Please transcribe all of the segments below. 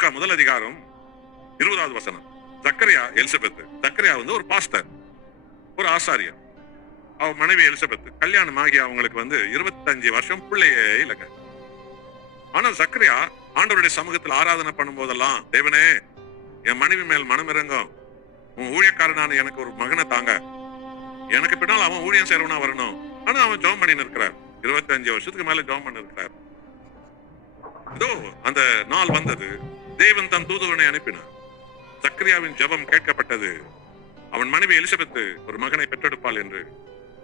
லூக்கா முதல் அதிகாரம் இருபதாவது வசனம். சக்கரையா எலிசபெத் சக்கரையா வந்து ஒரு பாஸ்டர் ஒரு ஆசாரியர். அவ மனைவி எலிசபெத் கல்யாணம் ஆகி அவங்களுக்கு வந்து இருபத்தஞ்சு வருஷம் பிள்ளையே இல்லைங்க. ஆனா சக்கரையா ஆண்டவருடைய சமூகத்தில் ஆராதனை பண்ணும் போதெல்லாம் தேவனே என் மனைவி மேல் மனம் இறங்கும் உன் ஊழியக்காரனான எனக்கு ஒரு மகனை தாங்க. எனக்கு பின்னால் அவன் ஊழியம் செய்யறவனா வரணும். ஆனா அவன் ஜோம் பண்ணி இருக்கிறார். இருபத்தஞ்சு வருஷத்துக்கு மேல ஜோம் பண்ணி இருக்கிறார் இதோ அந்த நாள் வந்தது. தேவன் தன் தூதுவனை அனுப்பினார். சக்கரியாவின் ஜெபம் கேட்கப்பட்டது. அவன் மனைவி எலிசபெத் ஒரு மகனை பெற்றெடுப்பாள் என்று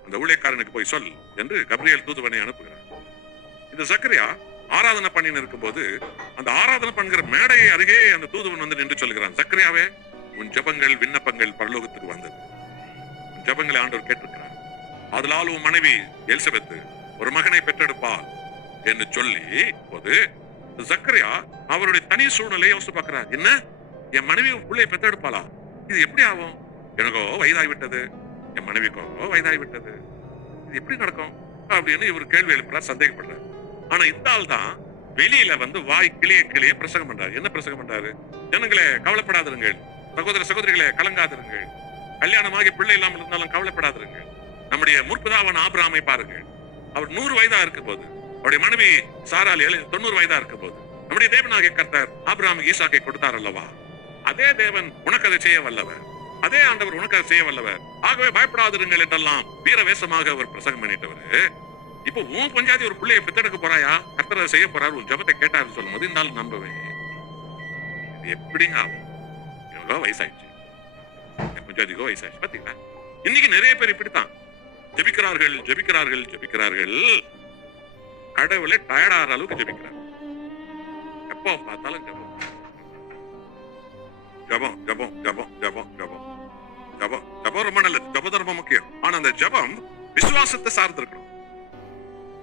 அந்த ஊழியக்காரனுக்கு போய் சொல் என்று கப்ரியல் தூதுவனை அனுப்புகிறார் இந்த சக்கரியா ஆராதனை பண்ணின்னு இருக்கும்போது அந்த ஆராதனை பண்ணுகிற மேடையை அருகே அந்த தூதுவன் வந்து நின்று சொல்கிறான். சக்கரியாவே உன் ஜெபங்கள் விண்ணப்பங்கள் பரலோகத்துக்கு வந்தது. உன் ஜபங்களை ஆண்டவர் கேட்டிருக்கிறார். அதனால் உன் மனைவி எலிசபெத் ஒரு மகனை பெற்றெடுப்பாள் என்று சொல்லி போது சக்கரியா அவருடைய தனி சூழ்நிலையை யோசிச்சு பாக்குறாரு என்ன? என் மனைவி பிள்ளையை பெத்தெடுப்பாளா இது எப்படி ஆகும்? எனக்கோ வயதாகி விட்டது என் மனைவிக்கோ வயதாகி விட்டது இது எப்படி நடக்கும்? அப்படின்னு இவர் கேள்வி எழுப்புறார் சந்தேகப்படுறாரு. ஆனா இந்த ஆள் தான் வெளியில வந்து வாய் கிளிய கிளிய பிரசங்கம் பண்றாரு. என்ன பிரசங்கம் பண்றாரு? ஜனங்களே கவலைப்படாதிருங்கள். சகோதர சகோதரிகளே கலங்காதிருங்கள். கல்யாணமாகி பிள்ளை இல்லாமல் இருந்தாலும் கவலைப்படாதிருங்கள். நம்முடைய முற்பதாவன் ஆபிராமை பாருங்கள். அவர் நூறு வயதா இருக்கும் போது அவருடைய மனைவி சாரால் ஏழு தொண்ணூறு வயதா இருக்கும் போது நம்முடைய தேவனாகிய கர்த்தர் ஆபிராம் ஈசாக்கை கொடுத்தார் அல்லவா அதே தேவன் உனக்கு அதை செய்ய வல்லவர். அதே ஆண்டவர் உனக்கு அதை செய்ய வல்லவர். ஆகவே பயப்படாதிருங்கள் என்றெல்லாம் வீர வேஷமாக அவர் பிரசங்கம் பண்ணிட்டவர். இப்போ உன் பஞ்சாதி ஒரு பிள்ளையை பெத்தெடுக்க போறாயா? கர்த்தர் அதை செய்ய போறாரு உன் ஜபத்தை கேட்டாரு சொல்லும் போது இருந்தாலும் ஆள் நம்பவே எப்படிங்க ஆகும்? எவ்வளோ வயசாயிடுச்சு? கொஞ்சம் வயசாயிடுச்சு பாத்தீங்களா? இன்னைக்கு நிறைய பேர் இப்படித்தான். ஜபிக்கிறார்கள் ஜபிக்கிறார்கள் ஜபிக்கிறார்கள். கடவுளை டயர்டாகிற அளவுக்கு ஜெபிக்கிறாங்க எப்போ பார்த்தாலும் ஜபம். ஜபம் ஜபம் ஜபம் ஜபம் ஜபம். ஜபம் ஜபம் ரொம்ப நல்லது. ஜப தர்மம் முக்கியம். ஆனா அந்த ஜபம் விசுவாசத்தை சார்ந்து இருக்கணும்.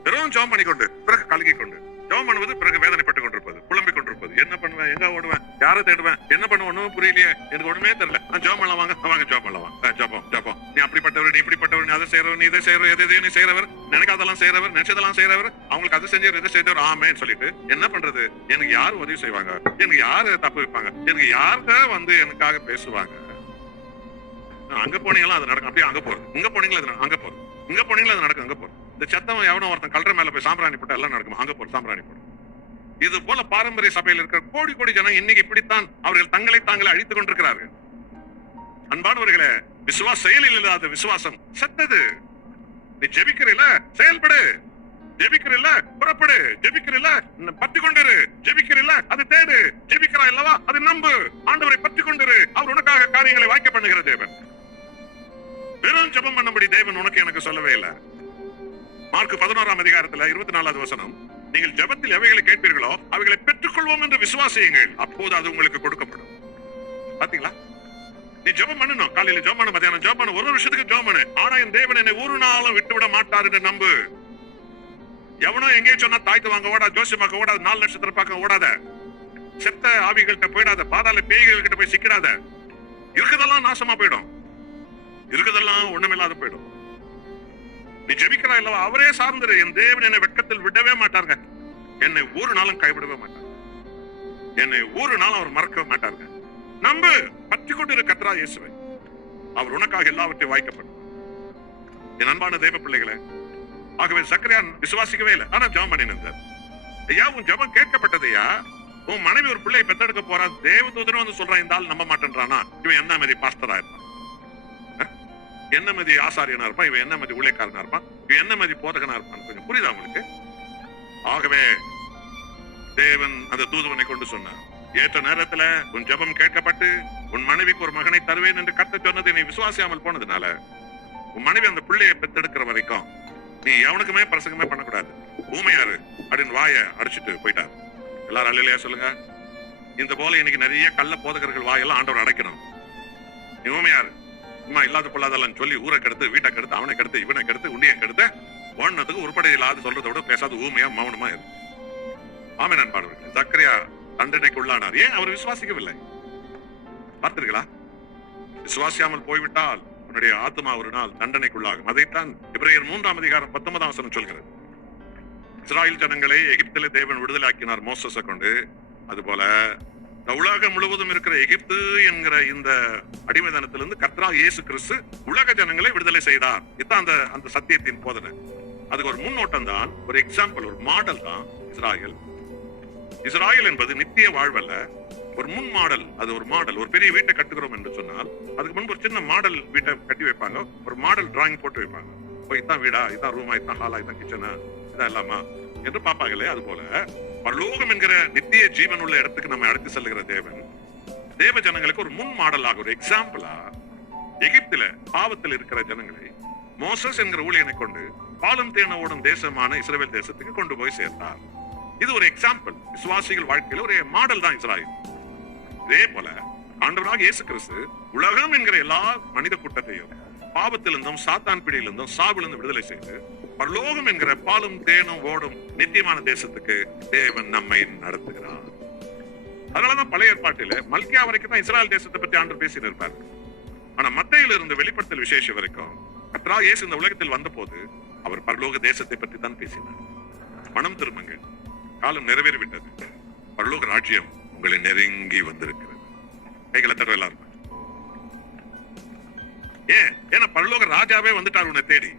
வெறும் ஜபம் பண்ணிக்கொண்டு பிறகு கலகி கொண்டு ஜபம் பண்ணுவது பிறகு வேதனைப்பட்டு கொண்டிருப்பது புலம்பிக் கொண்டிருப்பது என்ன பண்ணுவேன்? எங்க ஓடுவேன்? யாரை தேடுவேன்? என்ன பண்ணுவேன்? ஒண்ணும் புரியலையே. எனக்கு ஒண்ணுமே தெரியல. நான் பண்ணலாம். வாங்க. வாங்க ஜபம் பண்ணலாம். வாங்க அஹ் நீ அப்படிப்பட்டவர் நீ இப்படிப்பட்டவர் நீ அதை செய்யறவர் நீ இதை செய்யறவர் எதை எதையும் நீ செய்யறவர் நினைக்காதெல்லாம் செய்யறவர் நினைச்சதெல்லாம் செய்யறவர் அவங்களுக்கு அதை செஞ்சவர் இதை செய்தவர். ஆமேன்னு சொல்லிட்டு என்ன பண்றது? எனக்கு யார் உதவி செய்வாங்க? எனக்கு யாரு தப்பு வைப்பாங்க? எனக்கு யாருக்க வந்து எனக்காக பேசுவாங்க? அங்க போனீங்களா அது நடக்கும். அப்படியே அங்க போறது. இங்க போனீங்களா அது அங்க போறது. இங்க போனீங்களா அது நடக்கும். அங்க போறது. இந்த சத்தம் எவனோ ஒருத்தன் கல்ற மேல போய் சாம்பிராணி போட்டா எல்லாம் நடக்கும்? அங்க போறது சாம்பிராணி போட்டு இது போல பாரம்பரிய சபையில் இருக்கிற கோடி கோடி ஜனம் இன்னைக்கு இப்படித்தான் அவர்கள் தங்களை தாங்களே அழித்துக் கொண்டிருக்கிறார்கள். அன்பானவர்களே விசுவாச செயலில் இல்லாத விசுவாசம் செத்தது. நீ ஜெபிக்கிறீல செயல்படு. ஜெபிக்கிறீல புறப்படு. ஜெபிக்கிறீல பத்தி கொண்டிரு. ஜெபிக்கிறீல அது தேடு. ஜெபிக்கிறா இல்லவா அது நம்பு. ஆண்டவரை பற்றி கொண்டிரு. அவர் உனக்காக காரியங்களை வாய்க்க பண்ணுகிற தேவன். வெறும் ஜெபம் பண்ணபடி தேவன் உனக்கு எனக்கு சொல்லவே இல்லை. மார்க் பதினோராம் அதிகாரத்துல இருபத்தி நாலாவது வசனம் நீங்கள் ஜெபத்தில் எவைகளை கேட்பீர்களோ அவைகளை பெற்றுக்கொள்வோம் என்று விசுவாசியுங்கள். அப்போது அது உங்களுக்கு கொடுக்கப்படும். பாத்தீங்களா? நீ ஜபம் பண்ணணும். காலையில ஜபம் பண்ண மத்தியானம் ஜபம் பண்ண. ஒரு வருஷத்துக்கு ஜபம் பண்ணு. ஆனா என் தேவன் என்னை ஒரு நாளும் விட்டு விட மாட்டார் என்று நம்பு. எவனோ எங்கேயும் சொன்னா தாய்த்து வாங்க ஓடாத ஜோசியமாக்க ஓடாத நாலு நட்சத்திரம் பார்க்க ஓடாத. செத்த ஆவிகள்கிட்ட போயிடாத பாதாள பேய்கள் கிட்ட போய் சிக்கிடாத. இருக்கதெல்லாம் நாசமா போயிடும். இருக்கதெல்லாம் ஒண்ணுமில்லாத போயிடும். நீ ஜெபிக்கிறா இல்லவா? அவரே சார்ந்திரு என் தேவன் என்னை வெட்கத்தில் விடவே மாட்டாருங்க. என்னை ஒரு நாளும் கைவிடவே மாட்டார். என்னை ஒரு நாளும் அவர் மறக்கவே மாட்டாருங்க. நம்பு பற்றி கொண்டிரு கத்ரா இயேசுவை. அவர் உனக்காக எல்லாவற்றையும் வாய்க்கப்படும். என் அன்பான தெய்வ பிள்ளைகளை ஆகவே சக்கரையான் விசுவாசிக்கவே இல்லை. ஆனா ஜெபம் பண்ணினார் ஐயா உன் ஜெபம் கேட்கப்பட்டதையா? உன் மனைவி ஒரு பிள்ளையை பெத்தெடுக்க போறா? தேவதூதனும் வந்து சொல்றான் இந்த ஆள் நம்ப மாட்டேன்றானா? இவன் என்ன மாதிரி பாஸ்டரா இருப்பான்? என்ன மதி ஆசாரியனா இருப்பான்? இவன் என்ன மதி ஊழியக்காரனா இருப்பான்? இவன் என்ன மதி போதகனா இருப்பான் கொஞ்சம் புரியுதா உங்களுக்கு? ஆகவே தேவன் அந்த தூதுவனை கொண்டு சொன்னார் ஏற்ற நேரத்துல உன் ஜெபம் கேட்கப்பட்டு உன் மனைவிக்கு ஒரு மகனை தருவேன் என்று கத்த சொன்னதை நீ விசுவாசியாமல் போனதுனால உன் மனைவி அந்த பிள்ளையை பெத்தெடுக்கிற வரைக்கும் நீ எவனுக்குமே பிரசங்கமே பண்ணக்கூடாது. ஊமையாரு அப்படின்னு வாய அடிச்சிட்டு போயிட்டார். எல்லாரும் அல்லையா சொல்லுங்க. இந்த போல இன்னைக்கு நிறைய கள்ள போதகர்கள் வாயெல்லாம் ஆண்டவர் அடைக்கணும். நீ ஊமையாரு சும்மா இல்லாத பொல்லாதெல்லாம் சொல்லி ஊரை கெடுத்து வீட்டை கெடுத்து அவனை கெடுத்து இவனை கெடுத்து உன்னைய கெடுத்து ஒன்னதுக்கு உருப்படை இல்லாத சொல்றதை விட பேசாத ஊமையா மௌனமா இரு. ஆமே நண்பாடுவர்கள் சக்கரையா தண்டனைக்கு உள்ளானார். ஏன் அவர் விசுவாசிக்கவில்லை? பார்த்தீர்களா? விசுவாசியாமல் போய்விட்டால் உன்னுடைய ஆத்மா ஒரு நாள் தண்டனைக்குள்ளாகும் அதைத்தான் இப்ரேயர் மூன்றாம் அதிகாரம் பத்தொன்பதாம் வசனம் சொல்கிறது. இஸ்ராயல் ஜனங்களை எகிப்திலே தேவன் விடுதலாக்கினார் மோசஸை கொண்டு. அதுபோல உலகம் முழுவதும் இருக்கிற எகிப்து என்கிற இந்த அடிமைதனத்திலிருந்து கர்த்தரா இயேசு கிறிஸ்து உலக ஜனங்களை விடுதலை செய்தார். இதுதான் அந்த அந்த சத்தியத்தின் போதனை. அதுக்கு ஒரு முன்னோட்டம் தான் ஒரு எக்ஸாம்பிள் ஒரு மாடல் தான் இஸ்ராயல். இஸ்ராயல் என்பது நித்திய வாழ்வல்ல ஒரு முன் மாடல் அது ஒரு மாடல் ஒரு பெரிய வீட்டை கட்டுகிறோம் என்று சொன்னால் அதுக்கு முன்பு ஒரு சின்ன மாடல் வீட்டை கட்டி வைப்பாங்க ஒரு மாடல் டிராயிங் போட்டு வைப்பாங்க. இப்போ இதான் வீடா? இதான் ரூமா இதான் ஹாலா இதான் கிச்சனா இதான் எல்லாமா? என்று பார்ப்பாங்களே அது போல பரலோகம் என்கிற நித்திய ஜீவன் உள்ள இடத்துக்கு நம்ம அழைத்து செல்லுகிற தேவன். தேவ ஜனங்களுக்கு ஒரு முன் மாடலாக ஒரு எக்ஸாம்பிளா எகிப்தில பாவத்தில் இருக்கிற ஜனங்களை மோசஸ் என்கிற ஊழியனை கொண்டு பாலும் தேன ஓடும் தேசமான இஸ்ரேல் தேசத்துக்கு கொண்டு போய் சேர்த்தார். இது ஒரு எக்ஸாம்பிள் விசுவாசிகள் வாழ்க்கையில ஒரு மாடல் தான் இஸ்ராயல் இதே போல ஆண்டவராக இயேசு கிறிஸ்து உலகம் என்கிற எல்லா மனித கூட்டத்தையும் பாவத்திலிருந்தும் சாத்தான் பிடியிலிருந்தும் சாவிலிருந்து விடுதலை செய்து பரலோகம் என்கிற பாலும் தேனும் ஓடும் நித்தியமான தேசத்துக்கு தேவன் நம்மை நடத்துகிறார். அதனாலதான் பழைய ஏற்பாட்டில மல்கியா வரைக்கும் தான் இஸ்ராயல் தேசத்தை பத்தி ஆண்டு பேசி இருப்பார். ஆனா மத்தையில இருந்து வெளிப்படுத்தல் விசேஷம் வரைக்கும் கத்ரா இயேசு இந்த உலகத்தில் வந்த போது அவர் பரலோக தேசத்தை பற்றி தான் பேசினார். மனம் திரும்புங்க. காலம் நிறைவேறிவிட்டது. பரலோக ராஜ்யம் உங்களை நெருங்கி வந்திருக்கிறது. கைகளை தர எல்லாரும். ஏன்? ஏன்னா பரலோக ராஜாவே வந்துட்டார் உன்னை தேடி.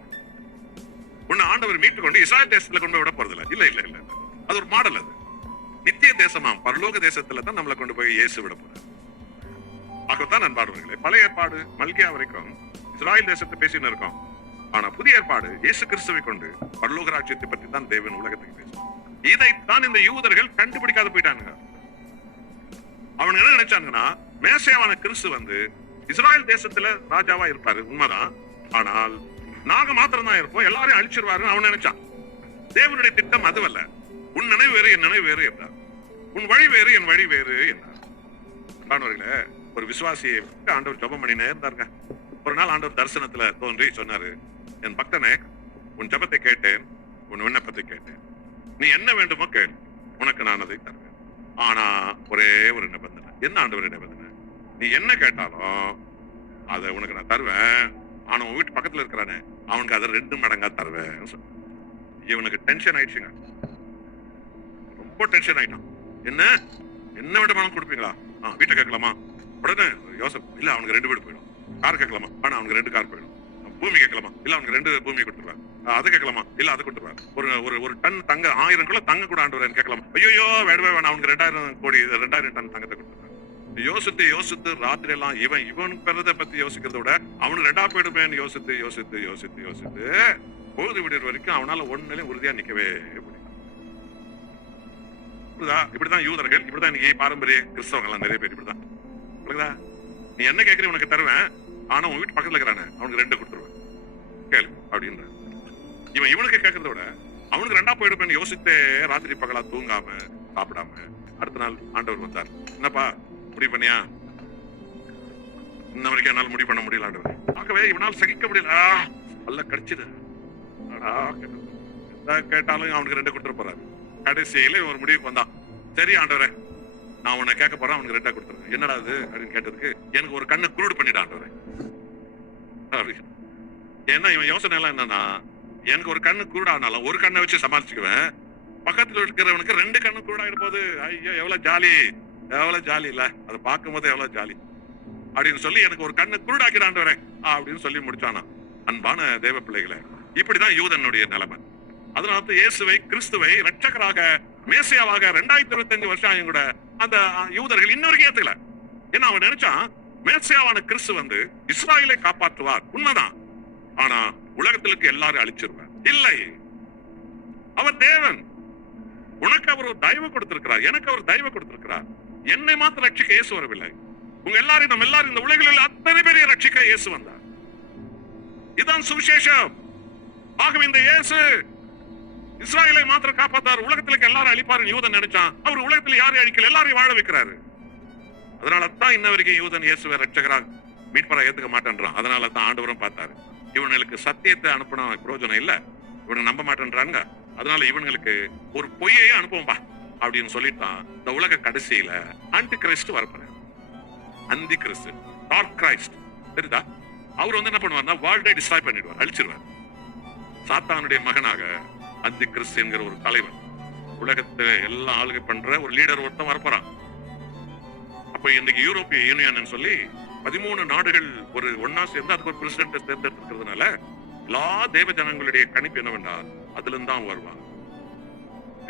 உன்னை ஆண்டவர் மீட்டு கொண்டு இஸ்ராயல் தேசத்துல கொண்டு போய் விட போறது இல்ல இல்ல இல்ல. இல்ல அது ஒரு மாடல் அது. நித்திய தேசமாம் பரலோக தேசத்துல தான் நம்மளை கொண்டு போய் இயேசு விட போறார். ஆகத்தான் நண்பாடுவர்களே பழைய ஏற்பாடு மல்கியா வரைக்கும் இஸ்ராயல் தேசத்தை பேசின்னு இருக்கோம். ஆனா புதிய ஏற்பாடு இயேசு கிறிஸ்துவை கொண்டு பரலோக ராஜ்யத்தை பற்றி தான் தேவன் உலகத்துக்கு பேசும் இதைத்தான் இந்த யூதர்கள் கண்டுபிடிக்காத போயிட்டானுங்க. அவனுங்க என்ன நினைச்சாங்கன்னா மேசையாவான கிறிஸ்து வந்து இஸ்ராயல் தேசத்துல ராஜாவா இருப்பாரு. உண்மைதான். ஆனால் நாங்க மாத்திரம் தான் இருப்போம். எல்லாரையும் அழிச்சிருவாருன்னு அவன் நினைச்சான். தேவனுடைய திட்டம் அதுவல்ல. உன் நினைவு வேறு என் நினைவு வேறு என்றார் உன் வழி வேறு என் வழி வேறு என்றார் ஆண்டவர்களே ஒரு விசுவாசியை ஆண்டவர் ஜபம் பண்ணி நேர்ந்தாருங்க ஒரு நாள் ஆண்டவர் தரிசனத்துல தோன்றி சொன்னாரு என் பக்தனே உன் ஜெபத்தை கேட்டேன் உன் விண்ணப்பத்தை கேட்டேன். நீ என்ன வேண்டுமோ கேள். உனக்கு நான் அதை தருவேன். ஆனா ஒரே ஒரு நிபந்தனை. என்ன ஆண்டவர் நிபந்தனை? நீ என்ன கேட்டாலும் அதை உனக்கு நான் தருவேன். ஆனா உன் வீட்டு பக்கத்துல இருக்கிறானே அவனுக்கு அதை ரெண்டு மடங்கா தருவேன் இவனுக்கு டென்ஷன் ஆயிடுச்சுங்க. ரொம்ப டென்ஷன் ஆயிட்டான். என்ன? என்ன வேண்டுமானாலும் கொடுப்பீங்களா? ஆ வீட்டை கேட்கலாமா? உடனே யோசப் இல்ல அவனுக்கு ரெண்டு வீடு போயிடும். கார் கேட்கலாமா? ஆனா அவனுக்கு ரெண்டு கார் போயிடும். பூமி கேட்கலாமா? இல்ல அவனுக்கு ரெண்டு பூமி கொடுத்துருவேன். அதை கேட்கலாமா? இல்ல அது கொடுத்துருவேன். ஒரு ஒரு ஒரு டன் தங்க ஆயிரம் கிலோ தங்க கூட ஆண்டு வரேன் கேட்கலாமா? ஐயோ வேடவே வேணாம். அவனுக்கு ரெண்டாயிரம் கோடி ரெண்டாயிரம் டன் தங்கத்தை கொடுத்துருவேன். யோசித்து யோசித்து ராத்திரி எல்லாம் இவன் இவனுக்கு பெறதை பத்தி யோசிக்கிறத விட அவனுக்கு ரெண்டா போயிடுமேன்னு யோசித்து யோசித்து யோசித்து யோசித்து பொழுது விடுற வரைக்கும் அவனால ஒண்ணுலயும் உறுதியா நிக்கவே இப்படிதான் இப்படிதான் யூதர்கள் இப்படிதான் இன்னைக்கு பாரம்பரிய கிறிஸ்தவங்க எல்லாம் நிறைய பேர் இப்படிதான். நீ என்ன கேட்கற உனக்கு தருவேன்? ஆனா உன் வீட்டு பக்கத்துல இருக்கிறானே அவனுக்கு ரெண்டு கொடுத்துருவேன். கேளு அப்படின்ற இவன் இவனுக்கு கேட்கறத விட அவனுக்கு ரெண்டா போயிடுப்பேன்னு யோசித்தே ராத்திரி பகலா தூங்காம சாப்பிடாம அடுத்த நாள் ஆண்டவர் வந்தார். என்னப்பா? முடிவு பண்ணியா? இன்ன வரைக்கும் என்னால் முடிவு பண்ண முடியல ஆண்டவர். ஆகவே இவனால் சகிக்க முடியல. ஆ, கடிச்சிடு அடா, கேட்டாலும் அவனுக்கு ரெண்டு கொடுத்துட்டு போறாரு. கடைசியில ஒரு முடிவுக்கு வந்தான். சரி ஆண்டவரே நான் உன்னை கேட்க போறேன் அவனுக்கு ரெண்டா கொடுத்துருவேன் என்னடா அது அப்படின்னு கேட்டதுக்கு எனக்கு ஒரு கண்ணை குருடு பண்ணிடா ஆண்டவரே. அப்படி. ஏன்னா இவன் யோசனை எல்லாம் என்னன்னா எனக்கு ஒரு கண்ணு குருடானாலும் ஒரு கண்ணை வச்சு சமாளிச்சுக்குவேன். பக்கத்துல இருக்கிறவனுக்கு ரெண்டு கண்ணு குருடாயிடும் போது ஐயோ எவ்வளவு ஜாலி. எவ்வளவு ஜாலி இல்ல? அதை பார்க்கும் போது எவ்வளவு ஜாலி. அப்படின்னு சொல்லி எனக்கு ஒரு கண்ணு குருடாக்கிறாண்டவரே அப்படின்னு சொல்லி முடிச்சானா. அன்பான தேவ பிள்ளைகளை இப்படிதான் யூதனுடைய நிலைமை. அதனால இயேசுவை கிறிஸ்துவை ரட்சகராக மேசியாவாக ரெண்டாயிரத்தி இருபத்தஞ்சு வருஷம் ஆயும் கூட அந்த யூதர்கள் இன்ன வரைக்கும் ஏத்துக்கல. ஏன்னா அவன் நினைச்சான் மேசியாவான கிறிஸ்து வந்து இஸ்ராயலை காப்பாற்றுவார். உண்மைதான். ஆனா உலகத்திலுக்கு எல்லாரும் அழிச்சிருவார். இல்லை. அவர் தேவன். உனக்கு அவர் ஒரு தயவு கொடுத்திருக்கிறார். எனக்கு அவர் தயவு கொடுத்திருக்கிறார். என்னை மாத்திரம் ரட்சிக்க இயேசு வரவில்லை. உங்க எல்லாரும் நம்ம எல்லாரும் இந்த உலகில் அத்தனை பேரையும் ரட்சிக்க இயேசு வந்தார். இதுதான் சுவிசேஷம். ஆகவே இந்த இயேசு இஸ்ராயலை மாத்திரம் காப்பாத்தார் உலகத்துல எல்லாரும் அழிப்பாரு யூதன் நினைச்சான். அவர் உலகத்துல யாரையும் அழிக்கல எல்லாரையும் வாழ வைக்கிறாரு. அதனால தான் இன்ன வரைக்கும் யூதன் இயேசுவை ரட்சகராக மீட்பரா ஏத்துக்க மாட்டேன்றான். அதனால தான் ஆண்டவரும் பார்த்தாரு. இவனுக்கு சத்தியத்தை அனுப்பின பிரயோஜனம் இல்ல. இவனை நம்ப மாட்டேன்றாங்க அதனால இவனுங்களுக்கு ஒரு பொய்யையே அனுப்புவோம்பா. அப்படின்னு சொல்லிட்டான். இந்த உலக கடைசியில அண்டி கிரைஸ்ட் வரப்போறாரு. அந்தி கிறிஸ்து டார்க் கிரைஸ்ட் தெரியுதா? அவர் வந்து என்ன பண்ணுவார்னா வேர்ல்டை டிஸ்ட்ராய் பண்ணிடுவார் அழிச்சிருவார். சாத்தானுடைய மகனாக அந்தி கிறிஸ்து என்கிற ஒரு தலைவன் உலகத்தை எல்லா ஆளுகை பண்ற ஒரு லீடர் ஒருத்தன் வரப்போறான். அப்ப இன்னைக்கு யூரோப்பிய யூனியன் சொல்லி பதிமூணு நாடுகள் ஒரு ஒன்னா சேர்ந்து அதுக்கு ஒரு பிரசிடென்ட் தேர்ந்தெடுத்திருக்கிறதுனால எல்லா தேவ ஜனங்களுடைய கணிப்பு என்னவென்றால் அதுல இருந்து தான்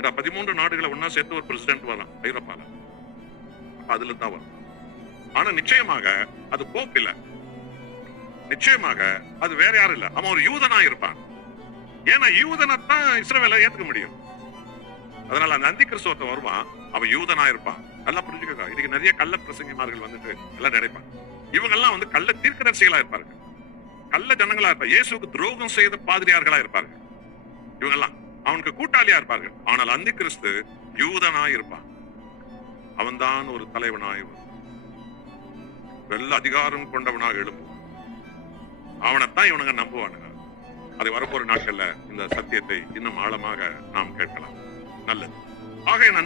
வருவாங்க ஏன்னா பதிமூன்று நாடுகளை ஒன்னா சேர்த்து ஒரு பிரசிடென்ட் வரலாம் ஐரோப்பால. அதுல தான் வரும். ஆனா நிச்சயமாக அது போப் இல்ல. நிச்சயமாக அது வேற யாரும் இல்ல. அவன் ஒரு யூதனா இருப்பான். ஏன்னா யூதனைத்தான் இஸ்ரவேல ஏத்துக்க முடியும். அதனால அந்த அந்தி கிறிஸ்துவத்தை வருவான் அவன் யூதனா இருப்பான். நல்லா புரிஞ்சுக்கா இன்னைக்கு நிறைய கள்ள பிரசங்கிமார்கள் வந்துட்டு எல்லாம் நினைப்பாங்க. இவங்க எல்லாம் வந்து கள்ள தீர்க்கதரிசிகளா இருப்பார்கள். கள்ள ஜனங்களா இருப்பாங்க. இயேசுக்கு துரோகம் செய்த பாதிரியார்களா இருப்பார்கள். இவங்கெல்லாம். அவனுக்கு கூட்டாளியா இருப்பார்கள் ஆனால் அந்தி கிறிஸ்து யூதனா இருப்பான். அவன்தான் ஒரு தலைவனாய் வெள்ள அதிகாரம் கொண்டவனாக எழுப்புவான் அவனைத்தான் இவனுங்க நம்புவானுங்க. அதை வரப்போற நாட்கள்ல இந்த சத்தியத்தை இன்னும் ஆழமாக நாம் கேட்கலாம். நல்லது. ஆக என்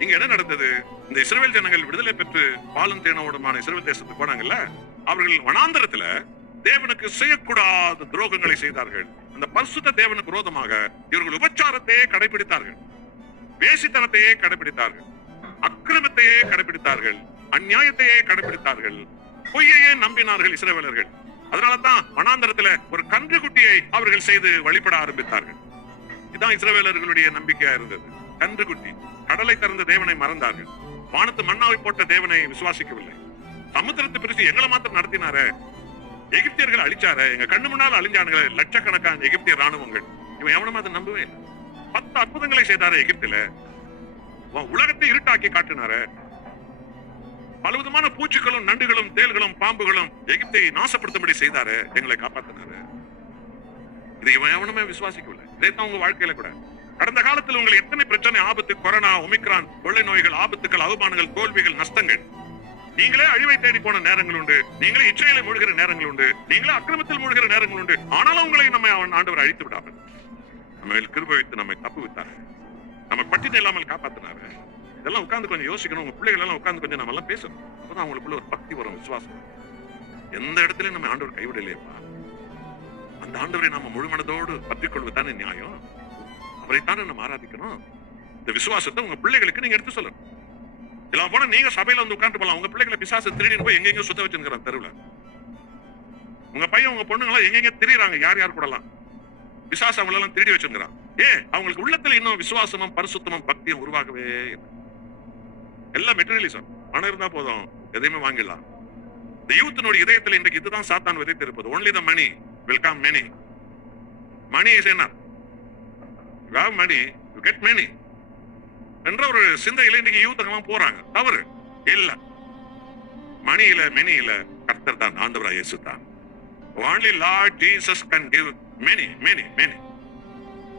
இங்க என்ன நடந்தது? இந்த இஸ்ரேல் ஜனங்கள் விடுதலை பெற்று பாலும் தேனோடுமான இஸ்ரேல் தேசத்துக்கு போனாங்கல்ல? அவர்கள் வனாந்தரத்துல தேவனுக்கு செய்யக்கூடாத துரோகங்களை செய்தார்கள். அந்த பரிசுத்த தேவனுக்கு விரோதமாக இவர்கள் உபச்சாரத்தையே கடைபிடித்தார்கள். வேசித்தனத்தையே கடைபிடித்தார்கள். அக்கிரமத்தையே கடைபிடித்தார்கள். அந்நியாயத்தையே கடைபிடித்தார்கள். பொய்யையே நம்பினார்கள் இசைவேலர்கள் அதனாலதான் வனாந்தரத்துல ஒரு கன்று குட்டியை அவர்கள் செய்து வழிபட ஆரம்பித்தார்கள். இதுதான் இசைவேலர்களுடைய நம்பிக்கையா இருந்தது. கன்று குட்டி கடலை திறந்த தேவனை மறந்தார்கள். வானத்து மண்ணாவை போட்ட தேவனை விசுவாசிக்கவில்லை. சமுத்திரத்தை பிரித்து எங்களை மாத்திரம் நடத்தினாரே. எகிப்தியர்கள் அழிச்சாரு எங்க கண்ணு முன்னால் அழிஞ்சானுங்களே லட்சக்கணக்கான எகிப்திய ராணுவங்கள் இவன் எவனும் அதை நம்பவே? பத்து அற்புதங்களை செய்தாரு எகிப்தில. உலகத்தை இருட்டாக்கி காட்டினாரு. பலவிதமான பூச்சிகளும் நண்டுகளும் தேள்களும் பாம்புகளும் எகிப்தை நாசப்படுத்தும்படி செய்தாரு எங்களை காப்பாத்தினாரு. இது இவன் எவனுமே விசுவாசிக்கவில்லை. இதைத்தான் உங்க வாழ்க்கையில கூட. கடந்த காலத்தில் உங்களுக்கு எத்தனை பிரச்சனை ஆபத்து கொரோனா ஒமிக்ரான் கொள்ளை நோய்கள் ஆபத்துக்கள் அவமானங்கள் தோல்விகள் நஷ்டங்கள்? நீங்களே அழிவை தேடி போன நேரங்கள் உண்டு நீங்களே இச்சையில மூழ்கிற நேரங்கள் உண்டு நீங்களே அக்கிரமத்தில் மூழ்கிற நேரங்கள் உண்டு ஆனாலும் உங்களை நம்ம அவன் ஆண்டவர் அழித்து விடாமல். நம்ம கிருப வைத்து நம்மை தப்பு வித்தாரு நம்ம பட்டினி இல்லாமல் காப்பாத்தினாரு. இதெல்லாம் உட்கார்ந்து கொஞ்சம் யோசிக்கணும். உங்க பிள்ளைகள் எல்லாம் உட்கார்ந்து கொஞ்சம் நம்ம எல்லாம் பேசணும். அப்பதான் அவங்களுக்குள்ள ஒரு பக்தி வரும் விசுவாசம் எந்த இடத்துலயும் நம்ம ஆண்டவர் கைவிடலையப்பா. அந்த ஆண்டவரை நம்ம முழுமனதோடு பற்றி கொள்வதுதானே நியாயம்? அவரைத்தானே நம்ம ஆராதிக்கணும்? இந்த விசுவாசத்தை உங்க பிள்ளைகளுக்கு நீங்க எடுத்து சொல்லணும். எல்லாம் போனா நீங்க சபையில வந்து உட்காந்து போலாம். உங்க பிள்ளைகளை பிசாசு திருடின்னு போய் எங்கெங்க சுத்த வச்சிருக்கிறான் தெருவில். உங்க பையன் உங்க பொண்ணுங்களாம் எங்கெங்க திரியறாங்க. யார் யார் கூடலாம்? பிசாசு அவங்கள எல்லாம் திருடி வச்சிருக்கிறான். ஏ அவங்களுக்கு உள்ளத்துல இன்னும் விசுவாசமும் பரிசுத்தமும் பக்தியும் உருவாகவே எல்லாம் மெட்டீரியலிசம் பணம் இருந்தா போதும். எதையுமே வாங்கிடலாம். இந்த யூத்தினுடைய இதயத்துல இன்றைக்கு இதுதான் சாத்தான் விதைத்திருப்பது. Only the money will come money is என்ன you money you get many என்ற ஒரு சிந்தையில இன்னைக்கு யூத்தங்கெல்லாம் போறாங்க. தவறு. இல்ல. மணியில மெனியில கர்த்தர் தான் ஆண்டவரா இயேசு தான். Only lord jesus can give many many many.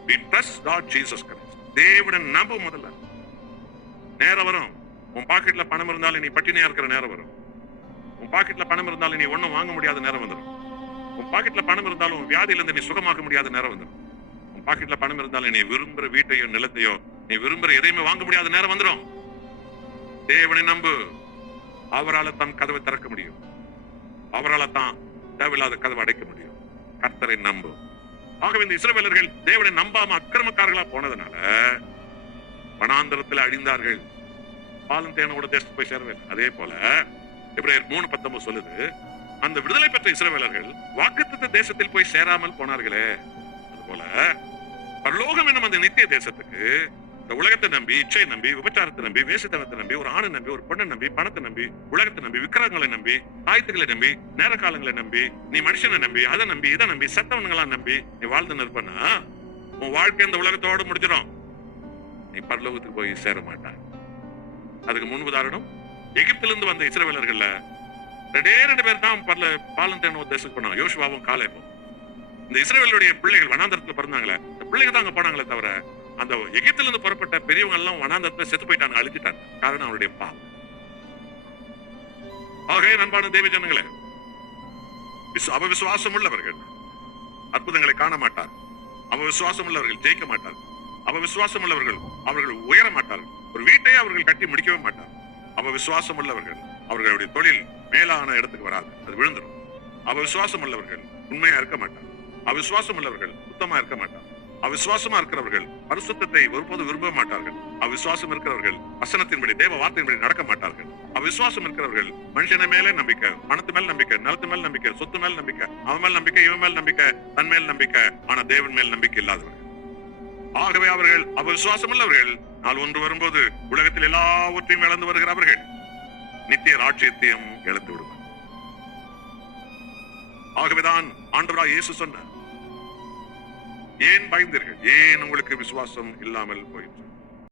We trust lord jesus christ. தேவனை நம்ப முதல்ல. நேரம் வரும். உன் பாக்கெட்ல பணம் இருந்தாலும் நீ பட்டினியா இருக்கிற நேரம் வரும். உன் பாக்கெட்ல பணம் இருந்தாலும் நீ ஒன்னும் வாங்க முடியாத நேரம் வந்துடும் உன் பாக்கெட்ல பணம் இருந்தாலும் உன் வியாதியில இருந்து நீ சுகமாக்க முடியாத நேரம் வந்துடும் உன் பாக்கெட்ல பணம் இருந்தாலும் நீ விரும்புற வீட்டையோ நிலத்தையோ நீ விரும்புற எதையுமே வாங்க முடியாத நேரம் வந்துடும் தேவனை நம்பு. அவரால தான் கதவை திறக்க முடியும். அவரால தான் தேவையில்லாத கதவை அடைக்க முடியும். கர்த்தரை நம்பு. ஆகவே இந்த இஸ்ரவேலர்கள் தேவனை நம்பாம அக்கிரமக்காரர்களா போனதுனால வனாந்திரத்தில் அழிந்தார்கள். பாலும் தேனோட தேசத்துக்கு போய் சேரவே அதே போல இப்ரேயர் மூணு பத்தொன்பது சொல்லுது அந்த விடுதலை பெற்ற இஸ்ரவேலர்கள் வாக்குத்த தேசத்தில் போய் சேராமல் போனார்களே. அது போல பரலோகம் என்னும் அந்த நித்திய தேசத்துக்கு இந்த உலகத்தை நம்பி இச்சை நம்பி விபச்சாரத்தை நம்பி வேசித்தனத்தை நம்பி ஒரு ஆணை நம்பி ஒரு பொண்ணை நம்பி பணத்தை நம்பி உலகத்தை நம்பி விக்கிரகங்களை நம்பி ஆயத்துக்களை நம்பி நேர காலங்களை நம்பி நீ மனுஷனை நம்பி அதை நம்பி இதை நம்பி செத்தவனுங்களா நம்பி நீ வாழ்ந்து நிற்பனா உன் வாழ்க்கை இந்த உலகத்தோட முடிஞ்சிடும். நீ பரலோகத்துக்கு போய் சேர மாட்டாய். அதுக்கு முன் உதாரணம் எகிப்திலிருந்து வந்த இஸ்ரவேலர்கள்ல ரெண்டே ரெண்டு பேர் தான் பாலன் பாலந்தேன் தேசத்துக்கு போனாங்க. யோசுவாவும் காலேபும். இந்த இஸ்ரேலுடைய பிள்ளைகள் வனாந்தரத்துல பிறந்தாங்களே. இந்த பிள்ளைங்க தான் அங்க போனாங்களே தவிர அந்த எகிப்திலிருந்து புறப்பட்ட பெரியவங்க எல்லாம் வனாந்தத்துல செத்து போயிட்டாங்க அழுத்திட்டாங்க காரணம் அவருடைய பாவம். ஆகவே நண்பான தேவ ஜனங்களே அவ விசுவாசம் உள்ளவர்கள் அற்புதங்களை காண மாட்டார். அவ விசுவாசம் உள்ளவர்கள் ஜெயிக்க மாட்டார். அவ விசுவாசம் உள்ளவர்கள் அவர்கள் உயர மாட்டார்கள். ஒரு வீட்டையே அவர்கள் கட்டி முடிக்கவே மாட்டார். அவ விசுவாசம் உள்ளவர்கள் அவர்களுடைய தொழில் மேலான இடத்துக்கு வராது. அது விழுந்துடும் அவ விசுவாசம் உள்ளவர்கள் உண்மையா இருக்க மாட்டார். விசுவாசம் உள்ளவர்கள் சுத்தமா இருக்க மாட்டார். அவிசுவாசமா இருக்கிறவர்கள் பரிசுத்தத்தை ஒருபோது விரும்ப மாட்டார்கள். அவிசுவாசம் இருக்கிறவர்கள் வசனத்தின்படி தேவ வார்த்தையின்படி நடக்க மாட்டார்கள். அவிசுவாசம் இருக்கிறவர்கள் மனுஷன மேலே நம்பிக்கை பணத்து மேல் நம்பிக்கை நிலத்து மேல் நம்பிக்கை சொத்து மேல் நம்பிக்கை அவன் மேல் நம்பிக்கை இவன் மேல் நம்பிக்கை தன் மேல் நம்பிக்கை ஆனா தேவன் மேல் நம்பிக்கை இல்லாதவர்கள். ஆகவே அவர்கள் அவிசுவாசம் உள்ளவர்கள் நாள் ஒன்று வரும்போது உலகத்தில் எல்லாவற்றையும் இழந்து வருகிறவர்கள் நித்திய ராட்சியத்தையும் இழந்து விடுவார். ஆகவேதான் ஆண்டவராக இயேசு சொன்னார் ஏன் பயந்தீர்கள்? ஏன் உங்களுக்கு விசுவாசம் இல்லாமல் போயிற்று?